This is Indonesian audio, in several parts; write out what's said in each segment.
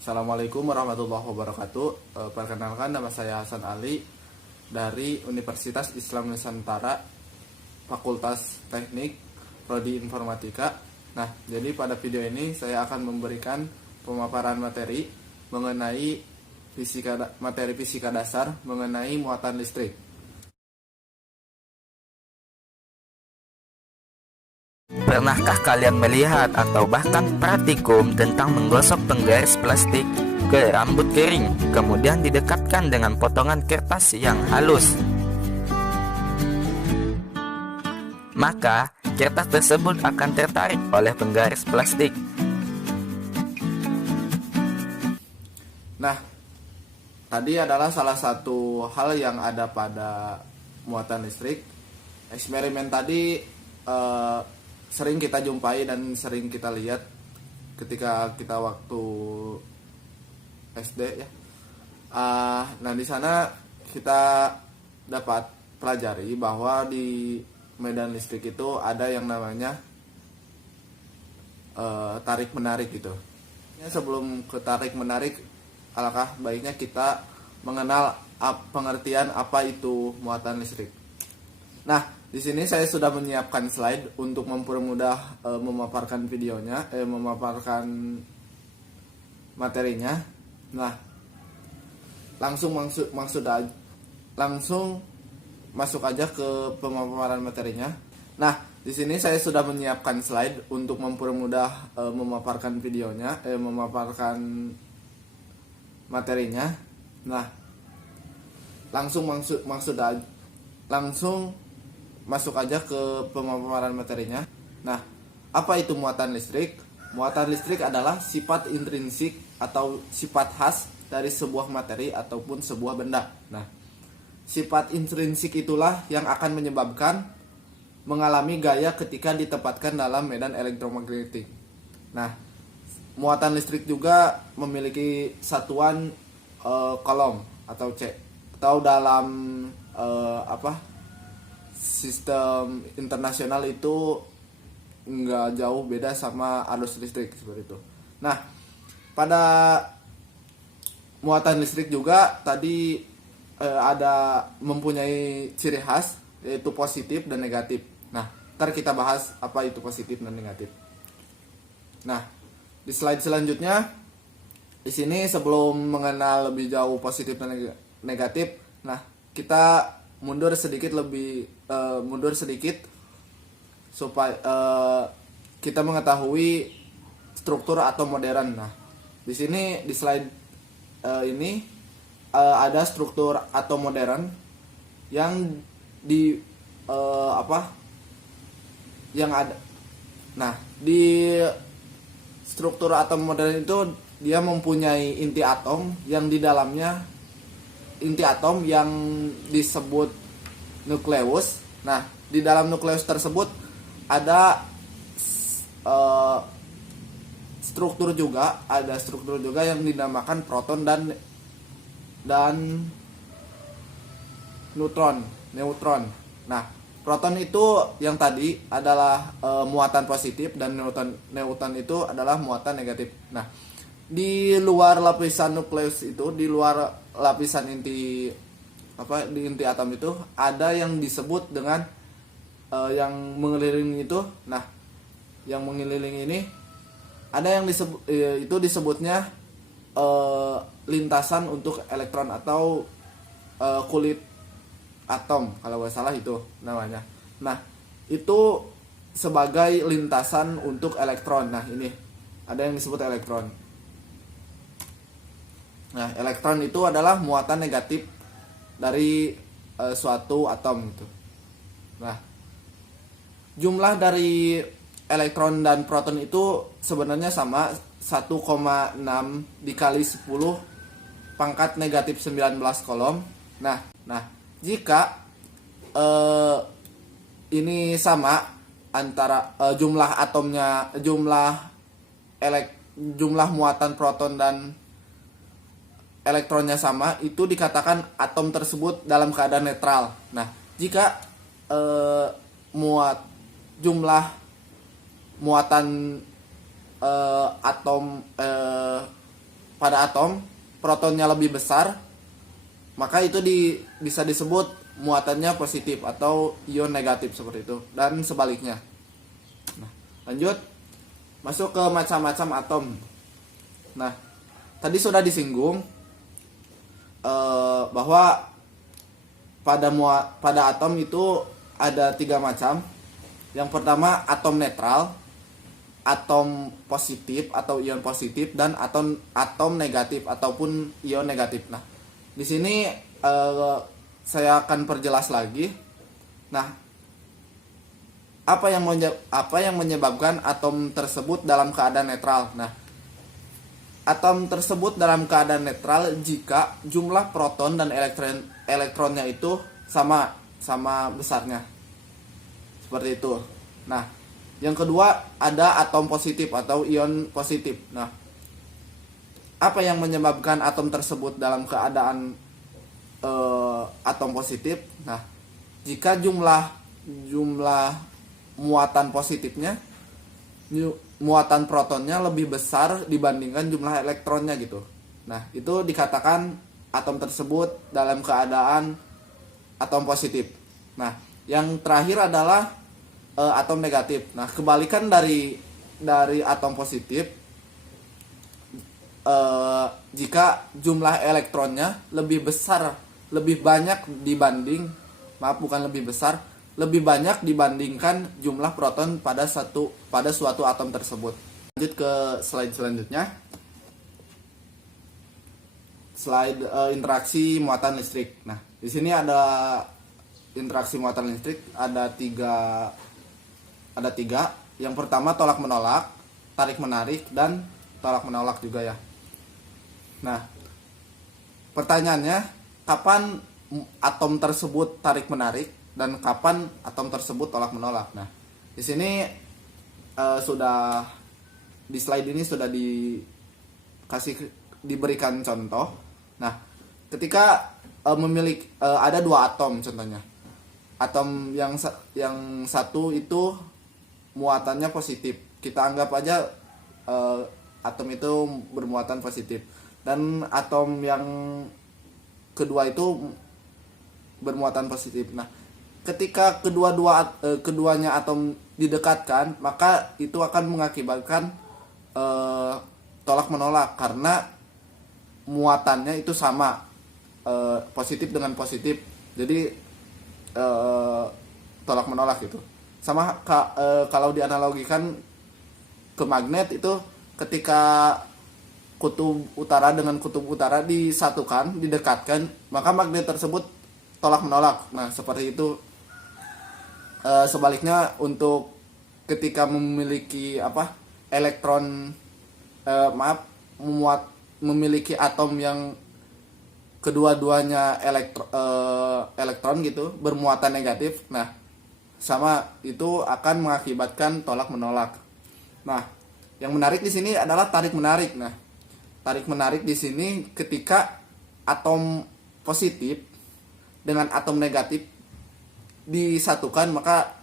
Assalamualaikum warahmatullahi wabarakatuh. Perkenalkan, nama saya Hasan Ali dari Universitas Islam Nusantara, Fakultas Teknik, Prodi Informatika. Nah, jadi pada video ini saya akan memberikan pemaparan materi mengenai materi fisika dasar mengenai muatan listrik. Pernahkah kalian melihat atau bahkan praktikum tentang menggosok penggaris plastik ke rambut kering, kemudian didekatkan dengan potongan kertas yang halus? Maka, kertas tersebut akan tertarik oleh penggaris plastik. Nah, tadi adalah salah satu hal yang ada pada muatan listrik. Eksperimen tadi sering kita jumpai dan sering kita lihat ketika kita waktu SD ya. Nah, di sana kita dapat pelajari bahwa di medan listrik itu ada yang namanya tarik menarik gitu. Sebelum ke tarik menarik, alangkah baiknya kita mengenal pengertian apa itu muatan listrik. Nah, di sini saya sudah menyiapkan slide untuk mempermudah memaparkan videonya, memaparkan materinya. Nah, langsung masuk aja ke pemaparan materinya. Nah, di sini saya sudah menyiapkan slide untuk mempermudah memaparkan videonya, memaparkan materinya. Nah, langsung masuk aja ke pemaparan materinya. Nah, apa itu muatan listrik? Muatan listrik adalah sifat intrinsik atau sifat khas dari sebuah materi ataupun sebuah benda. Nah, sifat intrinsik itulah yang akan menyebabkan mengalami gaya ketika ditempatkan dalam medan elektromagnetik. Nah, muatan listrik juga memiliki satuan Coulomb atau C, atau dalam sistem internasional itu nggak jauh beda sama arus listrik seperti itu. Nah, pada muatan listrik juga tadi ada mempunyai ciri khas, yaitu positif dan negatif. Nah, ntar kita bahas apa itu positif dan negatif. Nah, di slide selanjutnya, di sini sebelum mengenal lebih jauh positif dan negatif, nah kita mundur sedikit supaya kita mengetahui struktur atom modern. Nah, di sini di slide ini ada struktur atom modern yang yang ada. Nah, di struktur atom modern itu dia mempunyai inti atom yang di dalamnya inti atom yang disebut nukleus. Nah, di dalam nukleus tersebut ada struktur juga yang dinamakan proton dan neutron. Nah, proton itu yang tadi adalah muatan positif dan neutron itu adalah muatan negatif. Nah, di luar lapisan nukleus itu, di luar lapisan di inti atom itu ada yang disebut dengan yang mengelilingi itu. Nah, yang mengelilingi ini ada yang disebutnya lintasan untuk elektron atau kulit atom, kalau nggak salah itu namanya. Nah, itu sebagai lintasan untuk elektron. Nah, ini ada yang disebut elektron. Nah, elektron itu adalah muatan negatif dari suatu atom gitu. Nah, jumlah dari elektron dan proton itu sebenarnya sama, 1,6 dikali 10 pangkat negatif 19 Coulomb. Nah, jika ini sama antara jumlah atomnya, jumlah muatan proton dan elektronnya sama, itu dikatakan atom tersebut dalam keadaan netral. Nah, jika jumlah muatan atom pada atom protonnya lebih besar, maka itu bisa disebut muatannya positif atau ion negatif seperti itu, dan sebaliknya. Nah, lanjut masuk ke macam-macam atom. Nah, tadi sudah disinggung bahwa pada atom itu ada 3 macam. Yang pertama atom netral, atom positif atau ion positif, dan atom negatif ataupun ion negatif. Nah, di sini saya akan perjelas lagi. Nah, apa yang menyebabkan atom tersebut dalam keadaan netral? Nah, atom tersebut dalam keadaan netral jika jumlah proton dan elektronnya itu sama besarnya. Seperti itu. Nah, yang kedua ada atom positif atau ion positif. Nah, apa yang menyebabkan atom tersebut dalam keadaan atom positif? Nah, jika jumlah muatan positifnya, muatan protonnya lebih besar dibandingkan jumlah elektronnya gitu. Nah, itu dikatakan atom tersebut dalam keadaan atom positif. Nah, yang terakhir adalah atom negatif. Nah, kebalikan dari atom positif, jika jumlah elektronnya lebih banyak dibandingkan jumlah proton pada suatu atom tersebut. Lanjut ke slide selanjutnya. Slide interaksi muatan listrik. Nah, di sini ada interaksi muatan listrik ada tiga. Yang pertama tolak menolak, tarik menarik, dan tolak menolak juga ya. Nah, pertanyaannya, kapan atom tersebut tarik menarik dan kapan atom tersebut tolak menolak? Nah, di sini di slide ini sudah diberikan contoh. Nah, ketika ada 2 atom contohnya. Atom yang satu itu muatannya positif. Kita anggap aja atom itu bermuatan positif, dan atom yang kedua itu bermuatan positif. Nah, ketika keduanya atom didekatkan, maka itu akan mengakibatkan tolak menolak karena muatannya itu sama, positif dengan positif. Jadi tolak menolak gitu. Sama kalau dianalogikan ke magnet itu, ketika kutub utara dengan kutub utara didekatkan, maka magnet tersebut tolak menolak. Nah, seperti itu. Sebaliknya untuk ketika memiliki memiliki atom yang kedua-duanya elektron gitu, bermuatan negatif. Nah, sama itu akan mengakibatkan tolak menolak. Nah, yang menarik di sini adalah tarik menarik. Nah, tarik menarik di sini ketika atom positif dengan atom negatif disatukan, maka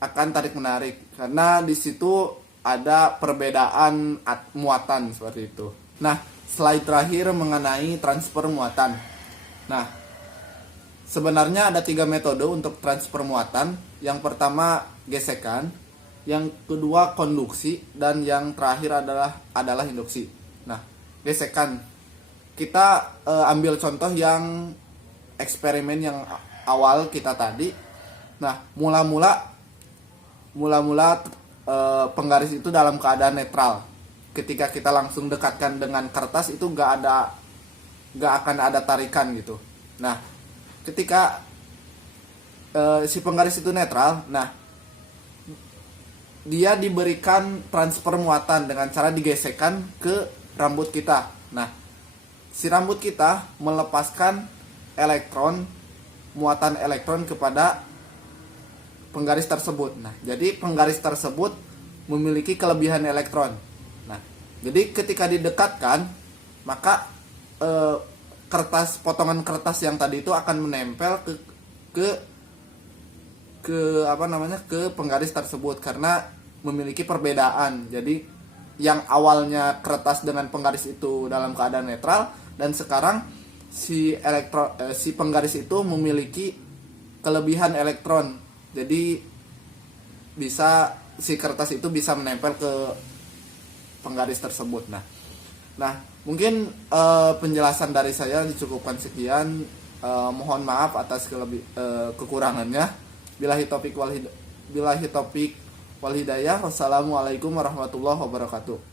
akan tarik menarik karena di situ ada perbedaan muatan seperti itu. Nah, slide terakhir mengenai transfer muatan. Nah, sebenarnya ada 3 metode untuk transfer muatan. Yang pertama gesekan, yang kedua konduksi, dan yang terakhir adalah induksi. Nah, gesekan, kita ambil contoh yang eksperimen yang awal kita tadi. Nah, mula-mula penggaris itu dalam keadaan netral. Ketika kita langsung dekatkan dengan kertas itu gak akan ada tarikan gitu. Nah, ketika si penggaris itu netral, nah dia diberikan transfer muatan dengan cara digesekkan ke rambut kita. Nah, si rambut kita melepaskan muatan elektron kepada penggaris tersebut. Nah, jadi penggaris tersebut memiliki kelebihan elektron. Nah, jadi ketika didekatkan, maka potongan kertas yang tadi itu akan menempel ke penggaris tersebut karena memiliki perbedaan. Jadi yang awalnya kertas dengan penggaris itu dalam keadaan netral, dan sekarang si penggaris itu memiliki kelebihan elektron. Jadi si kertas itu bisa menempel ke penggaris tersebut. Nah, mungkin penjelasan dari saya dicukupkan sekian. Mohon maaf atas kekurangannya. Billahi taufiq wal hidayah. Wassalamualaikum warahmatullahi wabarakatuh.